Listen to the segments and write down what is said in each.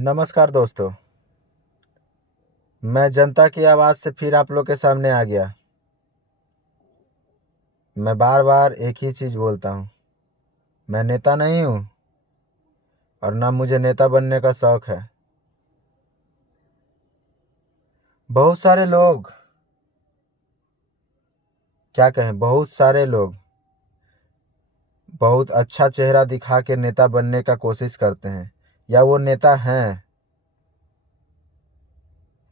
नमस्कार दोस्तों। मैं जनता की आवाज़ से फिर आप लोग के सामने आ गया। मैं बार बार एक ही चीज़ बोलता हूँ। मैं नेता नहीं हूँ और ना मुझे नेता बनने का शौक है। बहुत सारे लोग, क्या कहें, बहुत सारे लोग बहुत अच्छा चेहरा दिखा के नेता बनने का कोशिश करते हैं या वो नेता हैं,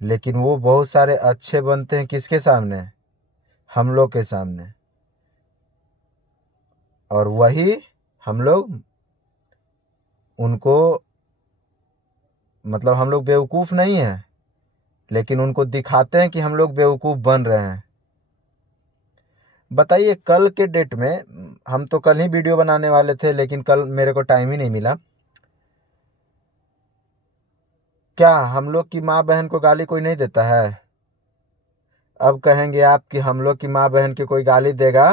लेकिन वो बहुत सारे अच्छे बनते हैं किसके सामने? हम लोग के सामने। और वही हम लोग उनको, मतलब हम लोग बेवकूफ़ नहीं हैं, लेकिन उनको दिखाते हैं कि हम लोग बेवकूफ़ बन रहे हैं। बताइए, कल के डेट में हम तो कल ही वीडियो बनाने वाले थे, लेकिन कल मेरे को टाइम ही नहीं मिला। क्या हम लोग की माँ बहन को गाली कोई नहीं देता है? अब कहेंगे आप कि हम लोग की माँ बहन की कोई गाली देगा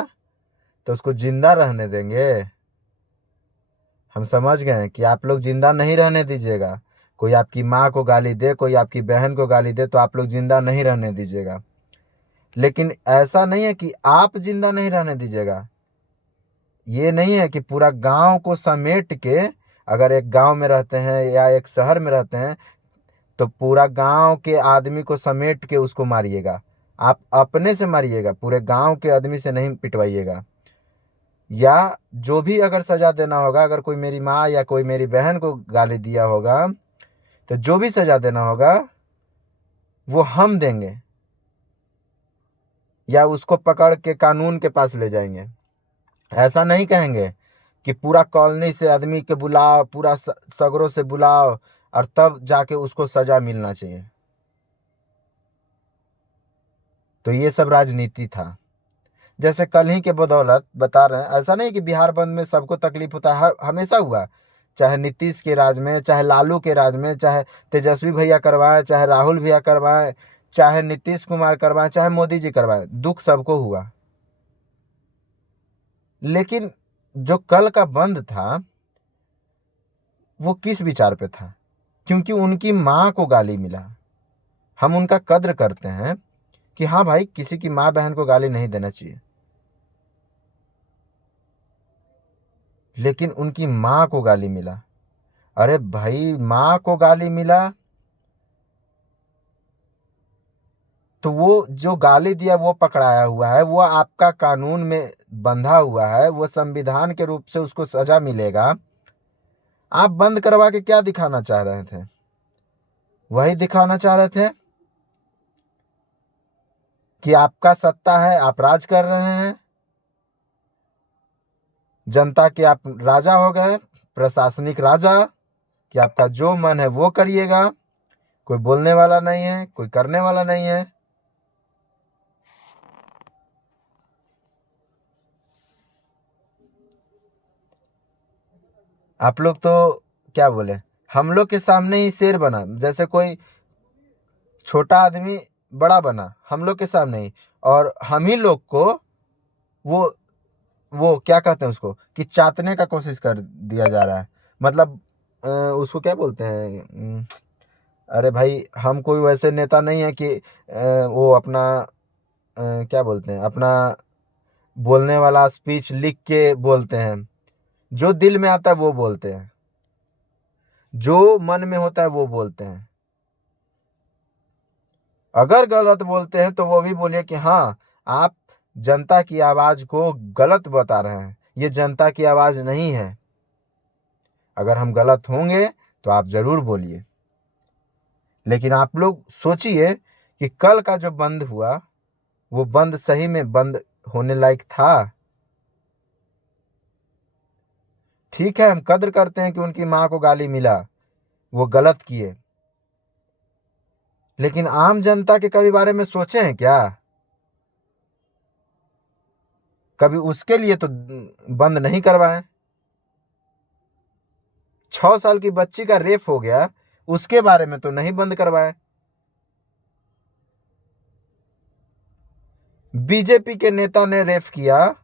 तो उसको जिंदा रहने देंगे? हम समझ गए हैं कि आप लोग जिंदा नहीं रहने दीजिएगा। कोई आपकी माँ को गाली दे, कोई आपकी बहन को गाली दे, तो आप लोग जिंदा नहीं रहने दीजिएगा। लेकिन ऐसा नहीं है कि आप जिंदा नहीं रहने दीजिएगा। ये नहीं है कि पूरा गांव को समेट के, अगर एक गांव में रहते हैं या एक शहर में रहते हैं, तो पूरा गांव के आदमी को समेट के उसको मारिएगा। आप अपने से मारिएगा, पूरे गांव के आदमी से नहीं पिटवाइएगा। या जो भी अगर सजा देना होगा, अगर कोई मेरी माँ या कोई मेरी बहन को गाली दिया होगा, तो जो भी सजा देना होगा वो हम देंगे, या उसको पकड़ के कानून के पास ले जाएंगे। ऐसा नहीं कहेंगे कि पूरा कॉलोनी से आदमी के बुलाओ, पूरा सगरों से बुलाओ और तब जाके उसको सजा मिलना चाहिए। तो ये सब राजनीति था। जैसे कल ही के बदौलत बता रहे हैं, ऐसा नहीं कि बिहार बंद में सबको तकलीफ होता है, हर हमेशा हुआ। चाहे नीतीश के राज में, चाहे लालू के राज में, चाहे तेजस्वी भैया करवाएं, चाहे राहुल भैया करवाएं, चाहे नीतीश कुमार करवाएं, चाहे मोदी जी करवाएं, दुख सबको हुआ। लेकिन जो कल का बंद था वो किस विचार पे था? क्योंकि उनकी माँ को गाली मिला। हम उनका कद्र करते हैं कि हाँ भाई, किसी की माँ बहन को गाली नहीं देना चाहिए, लेकिन उनकी माँ को गाली मिला। अरे भाई, माँ को गाली मिला तो वो जो गाली दिया वो पकड़ाया हुआ है, वो आपका कानून में बंधा हुआ है, वो संविधान के रूप से उसको सजा मिलेगा। आप बंद करवा के क्या दिखाना चाह रहे थे? वही दिखाना चाह रहे थे कि आपका सत्ता है, आप राज कर रहे हैं, जनता के आप राजा हो गए, प्रशासनिक राजा, कि आपका जो मन है वो करिएगा। कोई बोलने वाला नहीं है, कोई करने वाला नहीं है। आप लोग तो क्या बोले, हम लोग के सामने ही शेर बना, जैसे कोई छोटा आदमी बड़ा बना हम लोग के सामने ही। और हम ही लोग को वो वो क्या कहते हैं उसको, कि चाटने का कोशिश कर दिया जा रहा है। मतलब उसको क्या बोलते हैं? अरे भाई, हम कोई वैसे नेता नहीं है कि वो अपना क्या बोलते हैं, अपना बोलने वाला स्पीच लिख के बोलते हैं। जो दिल में आता है वो बोलते हैं, जो मन में होता है वो बोलते हैं। अगर गलत बोलते हैं तो वो भी बोलिए कि हाँ, आप जनता की आवाज को गलत बता रहे हैं, ये जनता की आवाज नहीं है। अगर हम गलत होंगे तो आप जरूर बोलिए। लेकिन आप लोग सोचिए कि कल का जो बंद हुआ, वो बंद सही में बंद होने लायक था? ठीक है, हम कद्र करते हैं कि उनकी माँ को गाली मिला, वो गलत किए, लेकिन आम जनता के कभी बारे में सोचे हैं क्या? कभी उसके लिए तो बंद नहीं करवाएं। 6 साल की बच्ची का रेप हो गया, उसके बारे में तो नहीं बंद करवाए। बीजेपी के नेता ने रेप किया,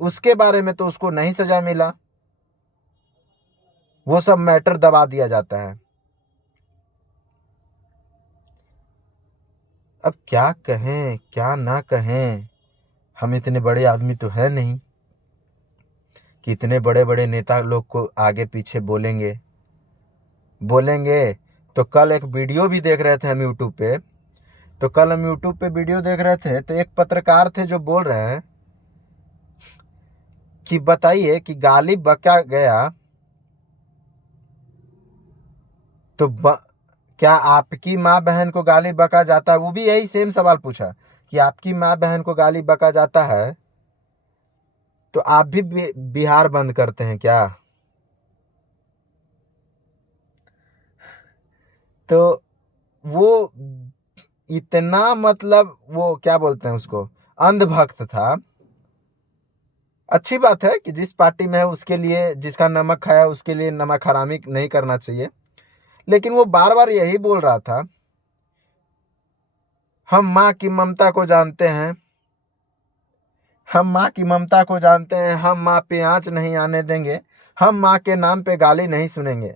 उसके बारे में तो उसको नहीं सजा मिला। वो सब मैटर दबा दिया जाता है। अब क्या कहें क्या ना कहें। हम इतने बड़े आदमी तो है नहीं कि इतने बड़े बड़े नेता लोग को आगे पीछे बोलेंगे बोलेंगे। तो कल एक वीडियो भी देख रहे थे हम यूट्यूब पे। तो कल हम यूट्यूब पे वीडियो देख रहे थे तो एक पत्रकार थे जो बोल रहे हैं कि बताइए कि गाली बका गया तो क्या आपकी माँ बहन को गाली बका जाता है। वो भी यही सेम सवाल पूछा कि आपकी माँ बहन को गाली बका जाता है तो आप भी बिहार बंद करते हैं क्या। तो वो इतना मतलब वो क्या बोलते हैं उसको, अंधभक्त था। अच्छी बात है कि जिस पार्टी में है उसके लिए, जिसका नमक खाया उसके लिए नमक हरामी नहीं करना चाहिए। लेकिन वो बार बार यही बोल रहा था, हम माँ की ममता को जानते हैं, हम माँ की ममता को जानते हैं, हम माँ पे आँच नहीं आने देंगे, हम माँ के नाम पे गाली नहीं सुनेंगे।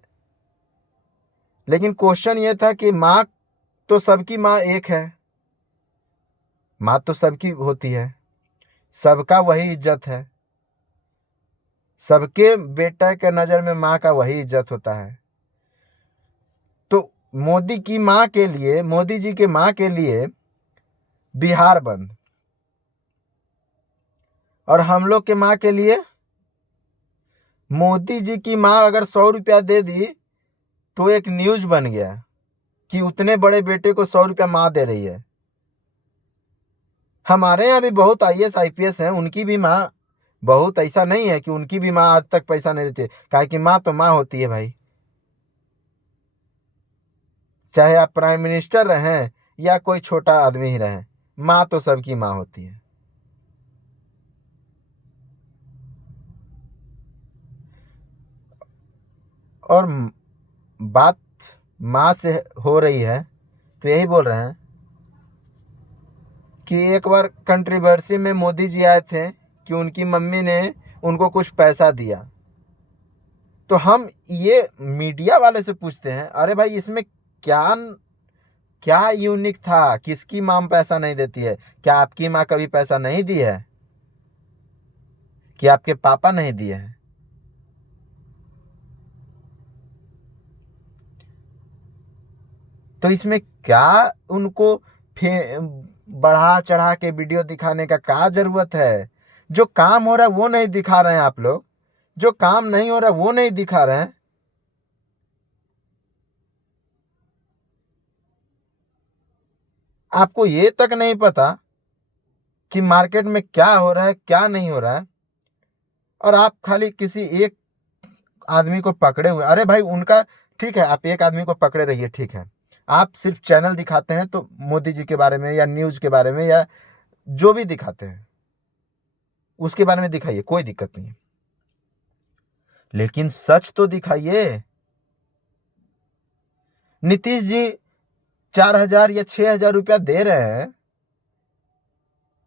लेकिन क्वेश्चन ये था कि माँ तो सबकी माँ एक है, माँ तो सबकी होती है, सबका वही इज्जत है, सबके बेटा के नज़र में माँ का वही इज्जत होता है। तो मोदी की माँ के लिए, मोदी जी के माँ के लिए बिहार बंद, और हम लोग के माँ के लिए मोदी जी की माँ अगर 100 रुपया दे दी तो एक न्यूज बन गया कि उतने बड़े बेटे को 100 रुपया माँ दे रही है। हमारे यहाँ भी बहुत आईएएस आईपीएस हैं, उनकी भी माँ, बहुत ऐसा नहीं है कि उनकी भी माँ आज तक पैसा नहीं देती, काहे कि माँ तो माँ होती है भाई। चाहे आप प्राइम मिनिस्टर रहें या कोई छोटा आदमी ही रहे, माँ तो सबकी माँ होती है। और बात माँ से हो रही है तो यही बोल रहे हैं कि एक बार कंट्रोवर्सी में मोदी जी आए थे कि उनकी मम्मी ने उनको कुछ पैसा दिया। तो हम ये मीडिया वाले से पूछते हैं, अरे भाई इसमें क्या क्या यूनिक था, किसकी माँ पैसा नहीं देती है। क्या आपकी माँ कभी पैसा नहीं दी है कि आपके पापा नहीं दिए हैं। तो इसमें क्या उनको फे बढ़ा चढ़ा के वीडियो दिखाने का क्या जरूरत है। जो काम हो रहा है वो नहीं दिखा रहे हैं आप लोग, जो काम नहीं हो रहा है वो नहीं दिखा रहे हैं। आपको ये तक नहीं पता कि मार्केट में क्या हो रहा है क्या नहीं हो रहा है, और आप खाली किसी एक आदमी को पकड़े हुए। अरे भाई उनका ठीक है, आप एक आदमी को पकड़े रहिए, ठीक है। आप सिर्फ चैनल दिखाते हैं तो मोदी जी के बारे में या न्यूज के बारे में या जो भी दिखाते हैं उसके बारे में दिखाइए, कोई दिक्कत नहीं है, लेकिन सच तो दिखाइए। नीतीश जी 4,000 या 6,000 रुपया दे रहे हैं,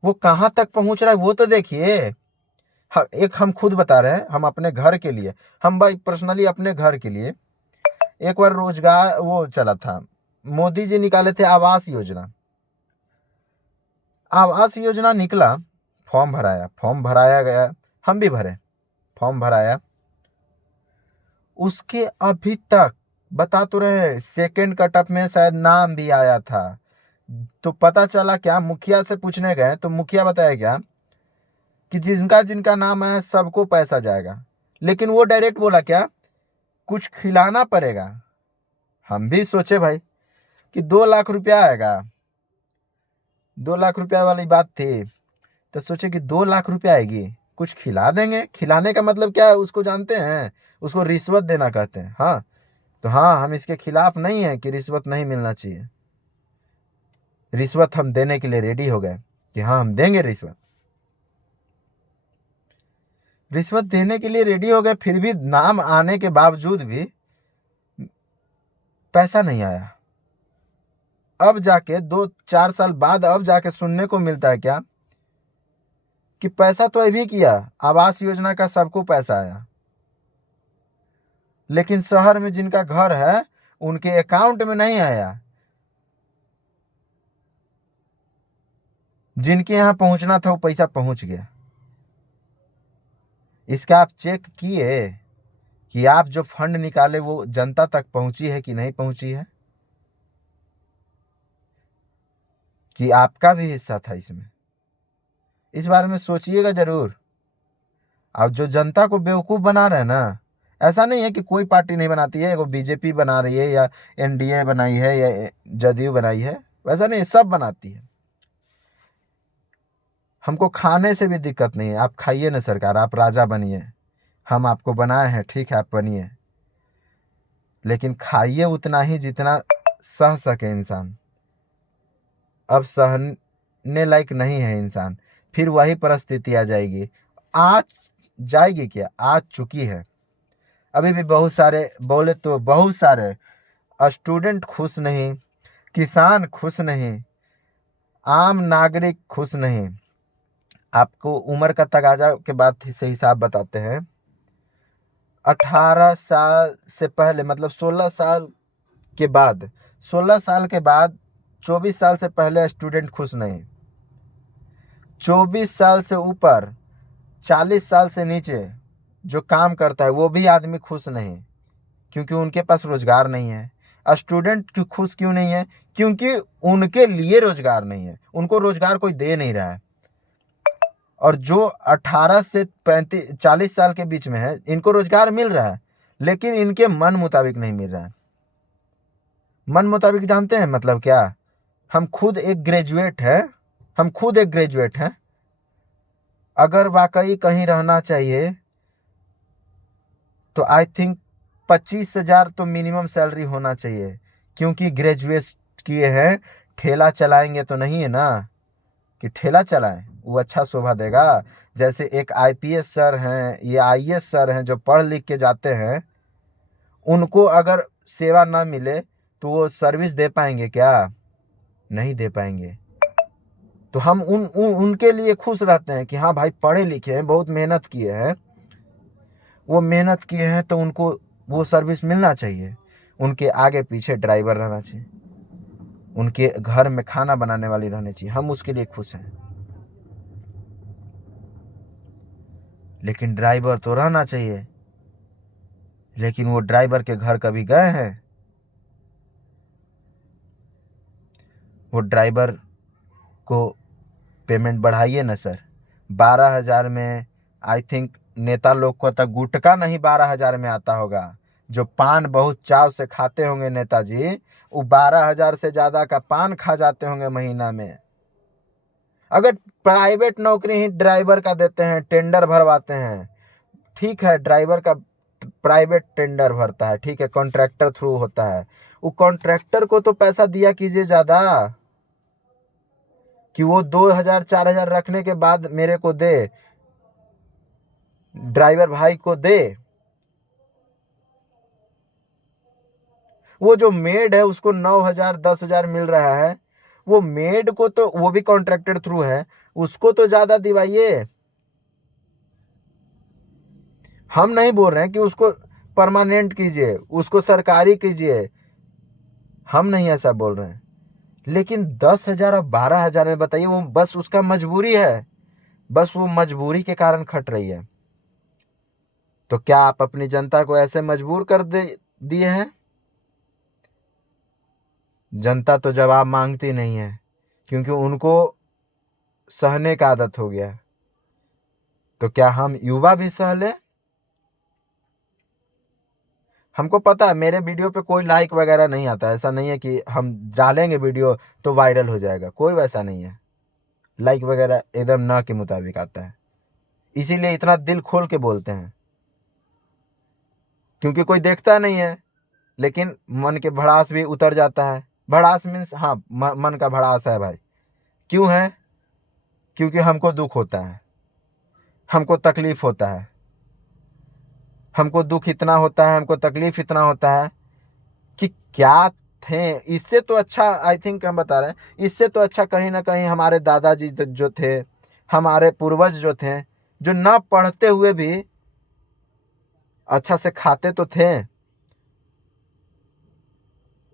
वो कहां तक पहुंच रहा है वो तो देखिए। एक हम खुद बता रहे हैं, हम अपने घर के लिए, हम भाई पर्सनली अपने घर के लिए एक बार रोजगार वो चला था, मोदी जी निकाले थे आवास योजना। आवास योजना निकला, फॉर्म भराया गया, हम भी भरे, फॉर्म भराया। उसके अभी तक बता तो रहे, सेकंड कटअप में शायद नाम भी आया था। तो पता चला क्या, मुखिया से पूछने गए तो मुखिया बताया क्या कि जिनका जिनका नाम है सबको पैसा जाएगा। लेकिन वो डायरेक्ट बोला क्या, कुछ खिलाना पड़ेगा। हम भी सोचे भाई कि 2 लाख रुपया आएगा, 2 लाख रुपया वाली बात थी। तो सोचे कि 2 लाख रुपया आएगी, कुछ खिला देंगे। खिलाने का मतलब क्या है उसको जानते हैं, उसको रिश्वत देना कहते हैं। हाँ, तो हाँ, हम इसके खिलाफ नहीं है कि रिश्वत नहीं मिलना चाहिए। रिश्वत हम देने के लिए रेडी हो गए कि हाँ हम देंगे रिश्वत, रिश्वत देने के लिए रेडी हो गए। फिर भी नाम आने के बावजूद भी पैसा नहीं आया। अब जाके 2-4 साल बाद अब जाके सुनने को मिलता है क्या कि पैसा तो अभी किया, आवास योजना का सबको पैसा आया, लेकिन शहर में जिनका घर है उनके अकाउंट में नहीं आया। जिनके यहाँ पहुंचना था वो पैसा पहुंच गया। इसका आप चेक किए कि आप जो फंड निकाले वो जनता तक पहुंची है कि नहीं पहुंची है, कि आपका भी हिस्सा था इसमें? इस बारे में सोचिएगा जरूर। अब जो जनता को बेवकूफ बना रहे हैं ना, ऐसा नहीं है कि कोई पार्टी नहीं बनाती है, वो बीजेपी बना रही है या एनडीए बनाई है या जदयू बनाई है, वैसा नहीं, सब बनाती है। हमको खाने से भी दिक्कत नहीं है, आप खाइए ना सरकार, आप राजा बनिए, हम आपको बनाए हैं, ठीक है आप बनिए, लेकिन खाइए उतना ही जितना सह सके इंसान। अब सहने लायक नहीं है इंसान, फिर वही परिस्थिति आ जाएगी। आज जाएगी क्या, आज चुकी है। अभी भी बहुत सारे, बोले तो बहुत सारे स्टूडेंट खुश नहीं, किसान खुश नहीं, आम नागरिक खुश नहीं। आपको उम्र का तगाजा के बाद से हिसाब बताते हैं। 18 साल से पहले, मतलब 16 साल के बाद, 16 साल के बाद, 24 साल से पहले स्टूडेंट खुश नहीं। 24 साल से ऊपर, 40 साल से नीचे जो काम करता है वो भी आदमी खुश नहीं, क्योंकि उनके पास रोजगार नहीं है। स्टूडेंट क्यों खुश क्यों नहीं है? क्योंकि उनके लिए रोजगार नहीं है, उनको रोजगार कोई दे नहीं रहा है। और जो 18 से 35 40 साल के बीच में है, इनको रोजगार मिल रहा है, लेकिन इनके मन मुताबिक नहीं मिल रहा है। मन मुताबिक जानते हैं मतलब क्या? हम खुद एक ग्रेजुएट है, हम खुद एक ग्रेजुएट हैं। अगर वाकई कहीं रहना चाहिए तो आई थिंक 25,000 तो मिनिमम सैलरी होना चाहिए, क्योंकि ग्रेजुएट किए हैं। ठेला चलाएंगे तो नहीं है ना कि ठेला चलाएं, वो अच्छा शोभा देगा। जैसे एक आईपीएस सर हैं या आईएएस सर हैं जो पढ़ लिख के जाते हैं, उनको अगर सेवा ना मिले तो वो सर्विस दे पाएंगे क्या? नहीं दे पाएंगे। तो हम उनके लिए खुश रहते हैं कि हाँ भाई पढ़े लिखे हैं, बहुत मेहनत किए हैं, वो मेहनत किए हैं तो उनको वो सर्विस मिलना चाहिए। उनके आगे पीछे ड्राइवर रहना चाहिए, उनके घर में खाना बनाने वाली रहनी चाहिए, हम उसके लिए खुश हैं। लेकिन ड्राइवर तो रहना चाहिए, लेकिन वो ड्राइवर के घर कभी गए हैं? वो ड्राइवर को पेमेंट बढ़ाइए ना सर। 12,000 में आई थिंक नेता लोग को तक गुटका नहीं 12,000 में आता होगा। जो पान बहुत चाव से खाते होंगे नेताजी, वो 12,000 से ज्यादा का पान खा जाते होंगे महीना में। अगर प्राइवेट नौकरी ही ड्राइवर का देते हैं, टेंडर भरवाते हैं, ठीक है, ड्राइवर का प्राइवेट टेंडर भरता है, ठीक है, कॉन्ट्रैक्टर थ्रू होता है, वो कॉन्ट्रैक्टर को तो पैसा दिया कीजिए ज्यादा, कि वो 2,000 4,000 रखने के बाद मेरे को दे, ड्राइवर भाई को दे। वो जो मेड है उसको 9,000 10,000 मिल रहा है, वो मेड को तो, वो भी कॉन्ट्रैक्टर थ्रू है, उसको तो ज्यादा दिवाइए। हम नहीं बोल रहे हैं कि उसको परमानेंट कीजिए, उसको सरकारी कीजिए, हम नहीं ऐसा बोल रहे हैं। लेकिन 10,000 और 12,000 में बताइए, वो बस उसका मजबूरी है, बस वो मजबूरी के कारण खट रही है। तो क्या आप अपनी जनता को ऐसे मजबूर कर दे दिए हैं? जनता तो जवाब मांगती नहीं है, क्योंकि उनको सहने का आदत हो गया है। तो क्या हम युवा भी सह लें? हमको पता है मेरे वीडियो पे कोई लाइक वगैरह नहीं आता, ऐसा नहीं है कि हम डालेंगे वीडियो तो वायरल हो जाएगा, कोई वैसा नहीं है। लाइक वगैरह एकदम ना के मुताबिक आता है, इसीलिए इतना दिल खोल के बोलते हैं, क्योंकि कोई देखता नहीं है। लेकिन मन के भड़ास भी उतर जाता है। भड़ास मीन्स, हाँ, मन का भड़ास है भाई। क्यों है? क्योंकि हमको दुख होता है, हमको तकलीफ होता है, हमको दुख इतना होता है, हमको तकलीफ इतना होता है कि क्या थे। इससे तो अच्छा, आई थिंक हम बता रहे हैं, इससे तो अच्छा कहीं ना कहीं हमारे दादाजी जो थे, हमारे पूर्वज जो थे, जो ना पढ़ते हुए भी अच्छा से खाते तो थे।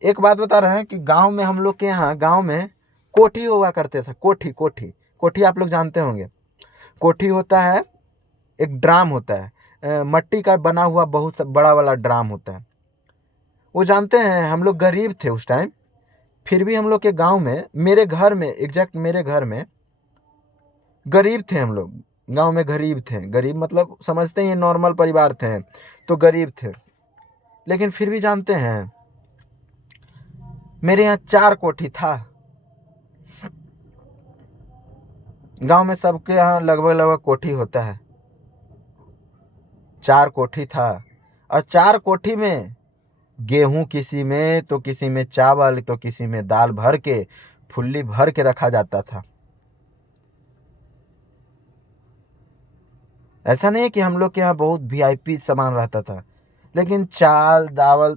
एक बात बता रहे हैं कि गांव में, हम लोग के यहाँ गांव में कोठी हुआ करते थे, कोठी कोठी कोठी आप लोग जानते होंगे। कोठी होता है, एक ड्राम होता है, मट्टी का बना हुआ बहुत बड़ा वाला ड्राम होता है। वो जानते हैं, हम लोग गरीब थे उस टाइम, फिर भी हम लोग के गांव में, मेरे घर में, एग्जैक्ट मेरे घर में गरीब थे हम लोग। गांव में गरीब थे, गरीब मतलब समझते ही हैं, नॉर्मल परिवार थे, तो गरीब थे। लेकिन फिर भी जानते हैं, मेरे यहाँ 4 कोठी था। गांव में सबके यहाँ लगभग लगभग कोठी होता है। 4 कोठी था, और 4 कोठी में गेहूं किसी में, तो किसी में चावल, तो किसी में दाल भर के, फुल्ली भर के रखा जाता था। ऐसा नहीं है कि हम लोग के यहाँ बहुत वीआईपी सामान रहता था, लेकिन चावल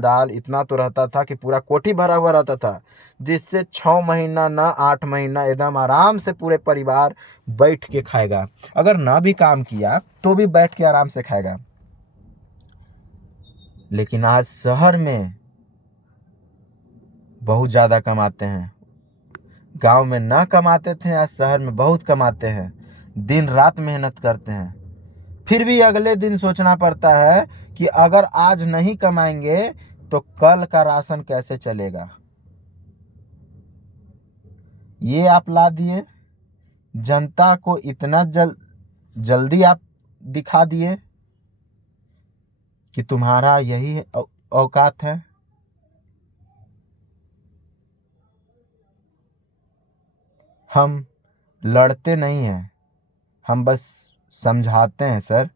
दाल इतना तो रहता था कि पूरा कोठी भरा हुआ रहता था, जिससे 6 महीना ना 8 महीना एकदम आराम से पूरे परिवार बैठ के खाएगा। अगर ना भी काम किया तो भी बैठ के आराम से खाएगा। लेकिन आज शहर में बहुत ज़्यादा कमाते हैं। गांव में ना कमाते थे, आज शहर में बहुत कमाते हैं, दिन रात मेहनत करते हैं। फिर भी अगले दिन सोचना पड़ता है कि अगर आज नहीं कमाएंगे तो कल का राशन कैसे चलेगा। ये आप ला दिए, जनता को इतना जल्दी आप दिखा दिए कि तुम्हारा यही औकात है। हम लड़ते नहीं हैं, हम बस समझाते हैं सर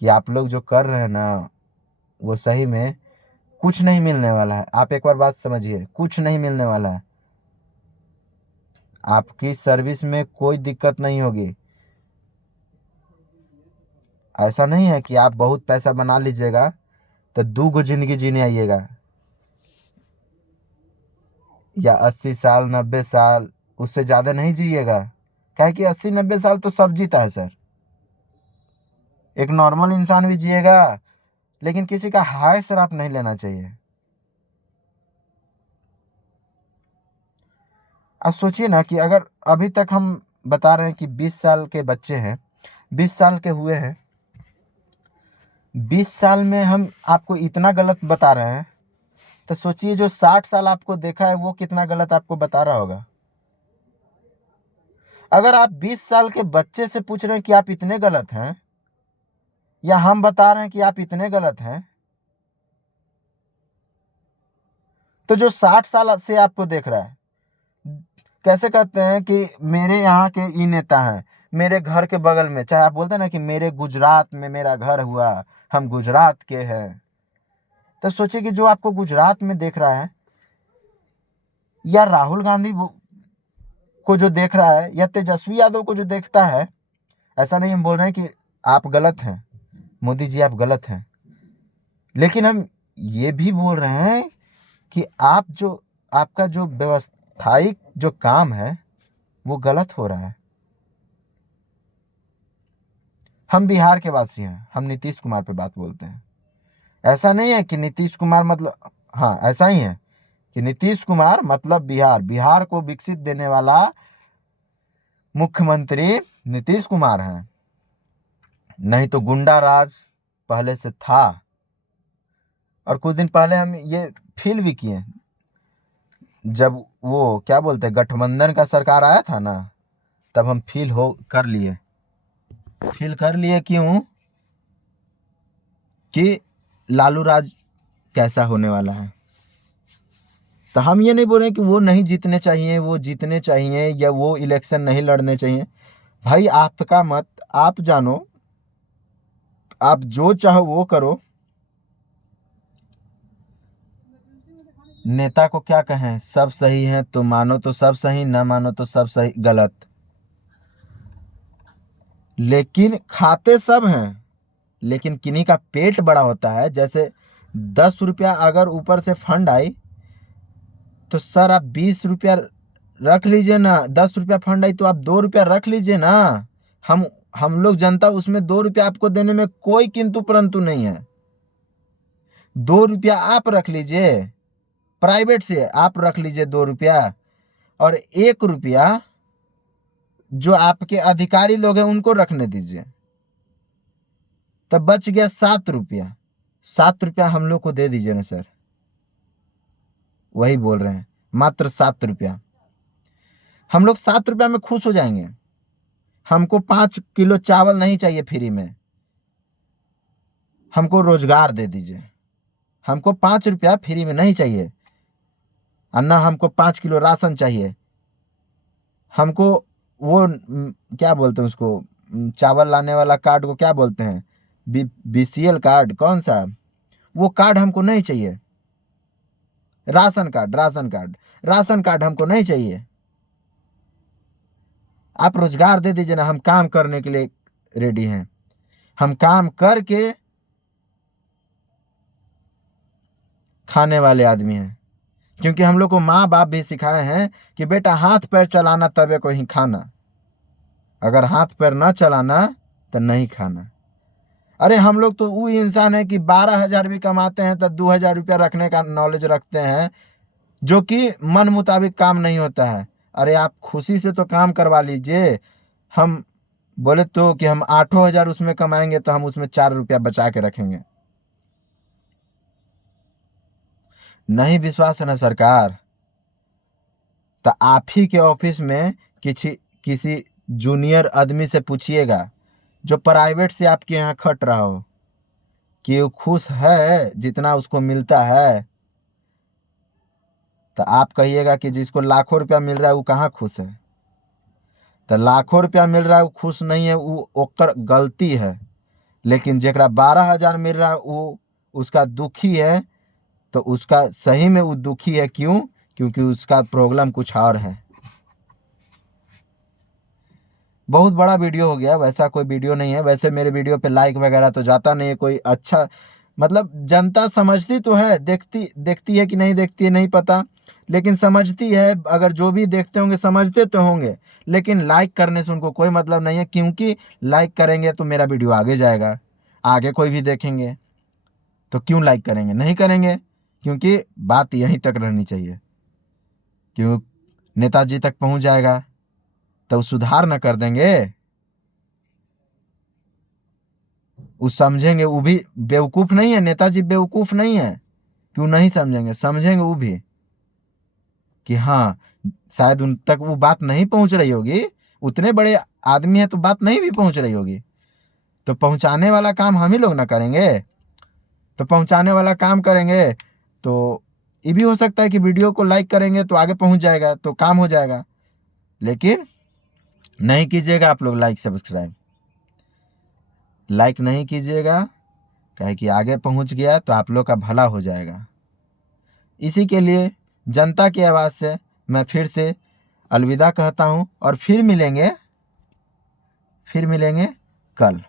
कि आप लोग जो कर रहे हैं ना, वो सही में कुछ नहीं मिलने वाला है। आप एक बार बात समझिए, कुछ नहीं मिलने वाला है। आपकी सर्विस में कोई दिक्कत नहीं होगी। ऐसा नहीं है कि आप बहुत पैसा बना लीजिएगा तो 2 जिंदगी जीने आइएगा, या 80 साल 90 साल, उससे ज़्यादा नहीं जिएगा। क्या है कि 80 90 साल तो सब जीता है सर। एक नॉर्मल इंसान भी जिएगा, लेकिन किसी का हाय शराब नहीं लेना चाहिए। अब सोचिए ना कि अगर अभी तक हम बता रहे हैं कि 20 साल के बच्चे हैं, 20 साल के हुए हैं, 20 साल में हम आपको इतना गलत बता रहे हैं, तो सोचिए जो 60 साल आपको देखा है वो कितना गलत आपको बता रहा होगा। अगर आप 20 साल के बच्चे से पूछ रहे हैं कि आप इतने गलत हैं, या हम बता रहे हैं कि आप इतने गलत हैं, तो जो 60 साल से आपको देख रहा है, कैसे कहते हैं कि मेरे यहाँ के ई नेता हैं, मेरे घर के बगल में, चाहे आप बोलते हैं ना कि मेरे गुजरात में मेरा घर हुआ, हम गुजरात के हैं, तो सोचिए कि जो आपको गुजरात में देख रहा है, या राहुल गांधी को जो देख रहा है, या तेजस्वी यादव को जो देखता है, ऐसा नहीं हम बोल रहे हैं कि आप गलत हैं, मोदी जी आप गलत हैं, लेकिन हम ये भी बोल रहे हैं कि आपका जो व्यवस्थायिक जो काम है वो गलत हो रहा है। हम बिहार के वासी हैं, हम नीतीश कुमार पे बात बोलते हैं। ऐसा नहीं है कि नीतीश कुमार मतलब, हाँ ऐसा ही है कि नीतीश कुमार मतलब बिहार को विकसित देने वाला मुख्यमंत्री नीतीश कुमार हैं, नहीं तो गुंडा राज पहले से था। और कुछ दिन पहले हम ये फील भी किए, जब वो क्या बोलते हैं गठबंधन का सरकार आया था ना, तब हम फील कर लिए क्यों कि लालू राज कैसा होने वाला है। तो हम ये नहीं बोल रहे कि वो नहीं जीतने चाहिए, वो जीतने चाहिए, या वो इलेक्शन नहीं लड़ने चाहिए। भाई आपका मत, आप जानो, आप जो चाहो वो करो। नेता को क्या कहें, सब सही है तो मानो तो सब सही, ना मानो तो सब सही गलत। लेकिन खाते सब हैं, लेकिन किन्हीं का पेट बड़ा होता है। जैसे 10 रुपया अगर ऊपर से फंड आई, तो सर आप 20 रुपया रख लीजिए ना। 10 रुपया फंड आई तो आप 2 रुपया रख लीजिए ना। हम लोग जनता उसमें 2 रुपया आपको देने में कोई किंतु परंतु नहीं है। 2 रुपया आप रख लीजिए, प्राइवेट से आप रख लीजिए 2 रुपया, और 1 रुपया जो आपके अधिकारी लोग हैं उनको रखने दीजिए। तब बच गया 7 रुपया। 7 रुपया हम लोग को दे दीजिए ना सर, वही बोल रहे हैं, मात्र 7 रुपया। हम लोग 7 रुपया में खुश हो जाएंगे। हमको 5 किलो चावल नहीं चाहिए फ्री में, हमको रोजगार दे दीजिए। हमको 5 रुपया फ्री में नहीं चाहिए, और ना हमको 5 किलो राशन चाहिए। हमको वो क्या बोलते हैं उसको, चावल लाने वाला कार्ड को क्या बोलते हैं, BCL कार्ड, कौन सा, वो कार्ड हमको नहीं चाहिए। Ration card, ration card, ration card हमको नहीं चाहिए। आप रोजगार दे दीजिए ना, हम काम करने के लिए रेडी हैं। हम काम करके खाने वाले आदमी हैं, क्योंकि हम लोग को माँ बाप भी सिखाए हैं कि बेटा हाथ पैर चलाना तबे को ही खाना, अगर हाथ पैर न चलाना तो नहीं खाना। अरे हम लोग तो वो इंसान है कि 12,000 भी कमाते हैं तो 2,000 रुपया रखने का नॉलेज रखते हैं, जो कि मन मुताबिक काम नहीं होता है। अरे आप खुशी से तो काम करवा लीजिए। हम बोले तो कि हम 8,000 उसमें कमाएंगे तो हम उसमें 4 रुपया बचा के रखेंगे। नहीं विश्वास है ना सरकार, तो आप ही के ऑफिस में किसी जूनियर आदमी से पूछिएगा जो प्राइवेट से आपके यहाँ खट रहा हो, कि वो खुश है जितना उसको मिलता है। तो आप कहिएगा कि जिसको लाखों रुपया मिल रहा है वो कहाँ खुश है। तो लाखों रुपया मिल रहा है वो खुश नहीं है, वो ओकर गलती है। लेकिन जेकरा 12,000 मिल रहा है वो उसका दुखी है, तो उसका सही में वो दुखी है। क्यों? क्योंकि उसका प्रॉब्लम कुछ और है। बहुत बड़ा वीडियो हो गया, वैसा कोई वीडियो नहीं है। वैसे मेरे वीडियो पे लाइक वगैरह तो जाता नहीं है कोई, अच्छा मतलब जनता समझती तो है, देखती है कि नहीं देखती है नहीं पता, लेकिन समझती है। अगर जो भी देखते होंगे समझते तो होंगे, लेकिन लाइक करने से उनको कोई मतलब नहीं है, क्योंकि लाइक करेंगे तो मेरा वीडियो आगे जाएगा, आगे कोई भी देखेंगे। तो क्यों लाइक करेंगे? नहीं करेंगे, क्योंकि बात यहीं तक रहनी चाहिए। क्यों नेताजी तक पहुंच जाएगा तो सुधार न कर देंगे, वो समझेंगे। वो भी बेवकूफ नहीं है, नेताजी बेवकूफ नहीं है। क्यों नहीं समझेंगे? समझेंगे वो भी कि हाँ शायद उन तक वो बात नहीं पहुंच रही होगी, उतने बड़े आदमी है तो बात नहीं भी पहुंच रही होगी, तो पहुंचाने वाला काम हम ही लोग ना करेंगे। तो पहुंचाने वाला काम करेंगे तो ये भी हो सकता है कि वीडियो को लाइक करेंगे तो आगे पहुंच जाएगा, तो काम हो जाएगा। लेकिन नहीं कीजिएगा आप लोग लाइक सब्सक्राइब, लाइक नहीं कीजिएगा, कहे कि आगे पहुंच गया तो आप लोग का भला हो जाएगा। इसी के लिए जनता की आवाज़ से मैं फिर से अलविदा कहता हूं, और फिर मिलेंगे कल।